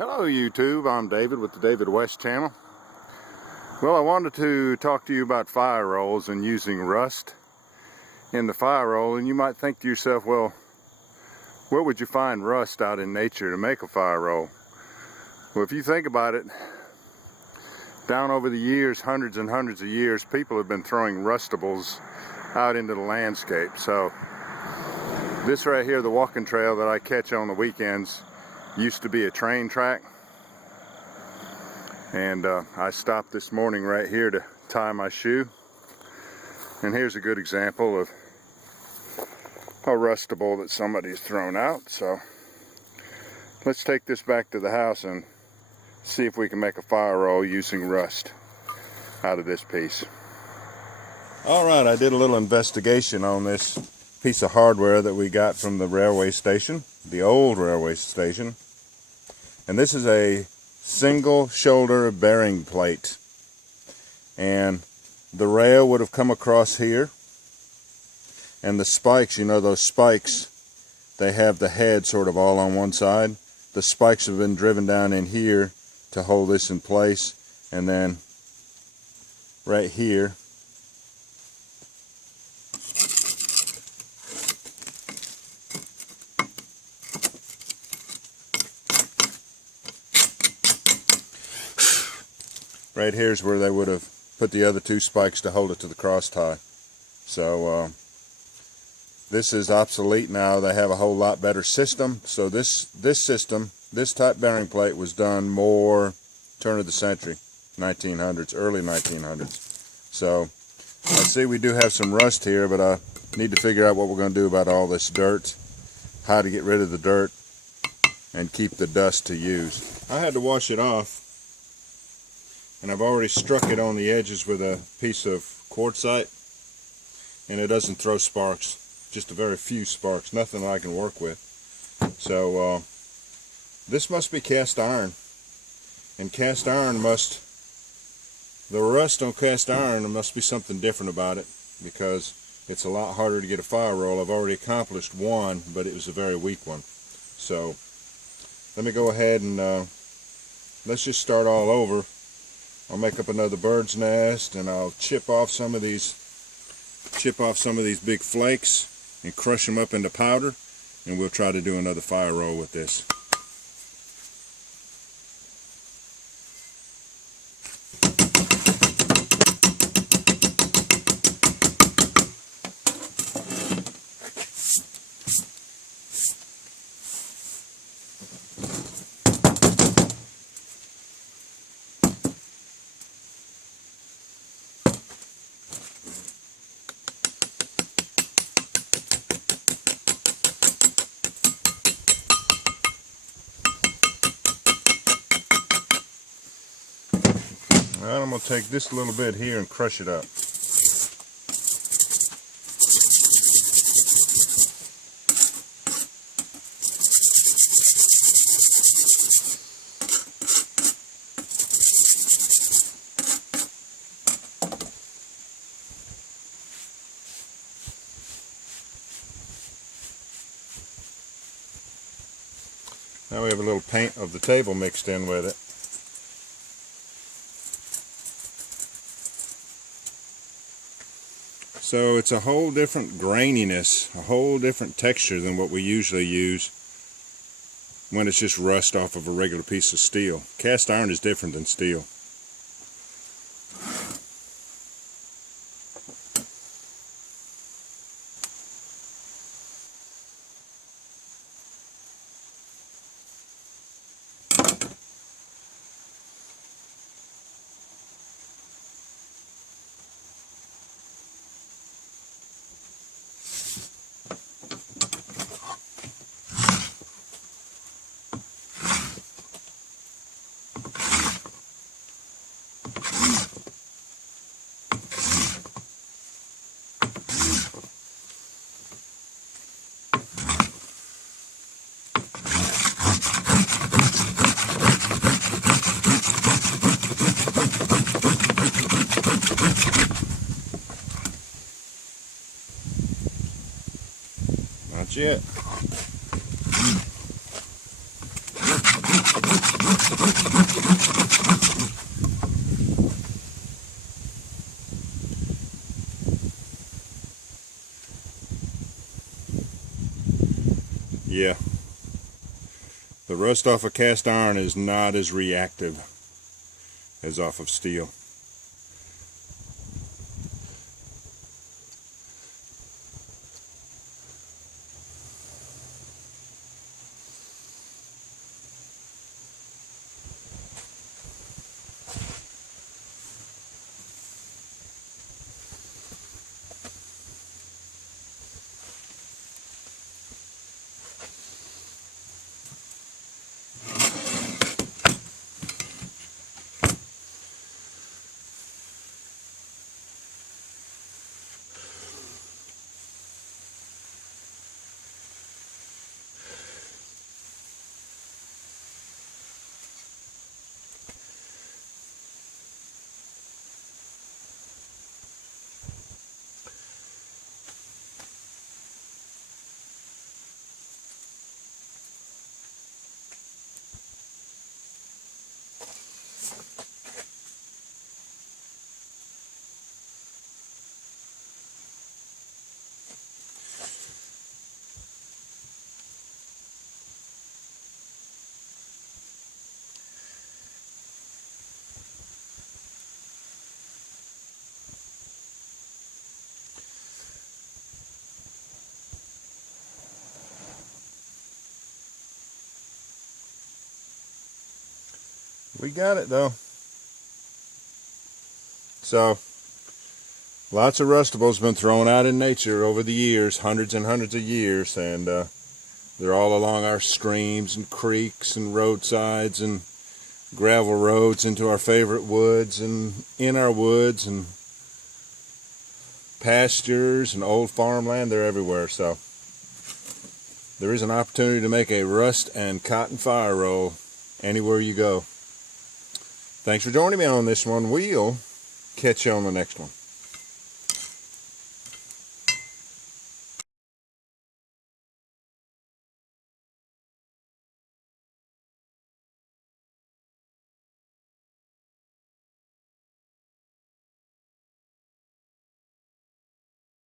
Hello YouTube, I'm David with the David West channel. Well, I wanted to talk to you about fire rolls and using rust in the fire roll, and you might think to yourself, well, where would you find rust out in nature to make a fire roll? Well, if you think about it, down over the years, hundreds and hundreds of years, people have been throwing Rustables out into the landscape. So this right here, the walking trail that I catch on the weekends, used to be a train track, and I stopped this morning right here to tie my shoe, and here's a good example of a Rustable that somebody's thrown out. So let's take this back to the house and see if we can make a fire roll using rust out of this piece. Alright, I did a little investigation on this piece of hardware that we got from the railway station, the old railway station, and this is a single shoulder bearing plate, and the rail would have come across here, and the spikes, you know those spikes, they have the head sort of all on one side. The spikes have been driven down in here to hold this in place, and then right here right here's where they would have put the other two spikes to hold it to the cross tie. So this is obsolete now. They have a whole lot better system. So this system, this type bearing plate, was done more turn of the century, 1900s, early 1900s. So I see we do have some rust here, but I need to figure out what we're going to do about all this dirt, how to get rid of the dirt and keep the dust to use. I had to wash it off, and I've already struck it on the edges with a piece of quartzite, and it doesn't throw sparks, just a very few sparks, nothing I can work with. So this must be cast iron, and cast iron must, the rust on cast iron, there must be something different about it, because it's a lot harder to get a fire roll. I've already accomplished one, but it was a very weak one. So let me go ahead and let's just start all over. I'll make up another bird's nest, and I'll chip off some of these big flakes and crush them up into powder, and we'll try to do another fire roll with this. Alright, I'm going to take this little bit here and crush it up. Now we have a little paint of the table mixed in with it. So it's a whole different graininess, a whole different texture than what we usually use when it's just rust off of a regular piece of steel. Cast iron is different than steel. Not yet. Yeah, the rust off of cast iron is not as reactive as off of steel. We got it though. So, lots of Rustables been thrown out in nature over the years, hundreds and hundreds of years, and they're all along our streams and creeks and roadsides and gravel roads into our favorite woods and in our woods and pastures and old farmland. They're everywhere. So, there is an opportunity to make a rust and cotton fire roll anywhere you go. Thanks for joining me on this one. We'll catch you on the next one.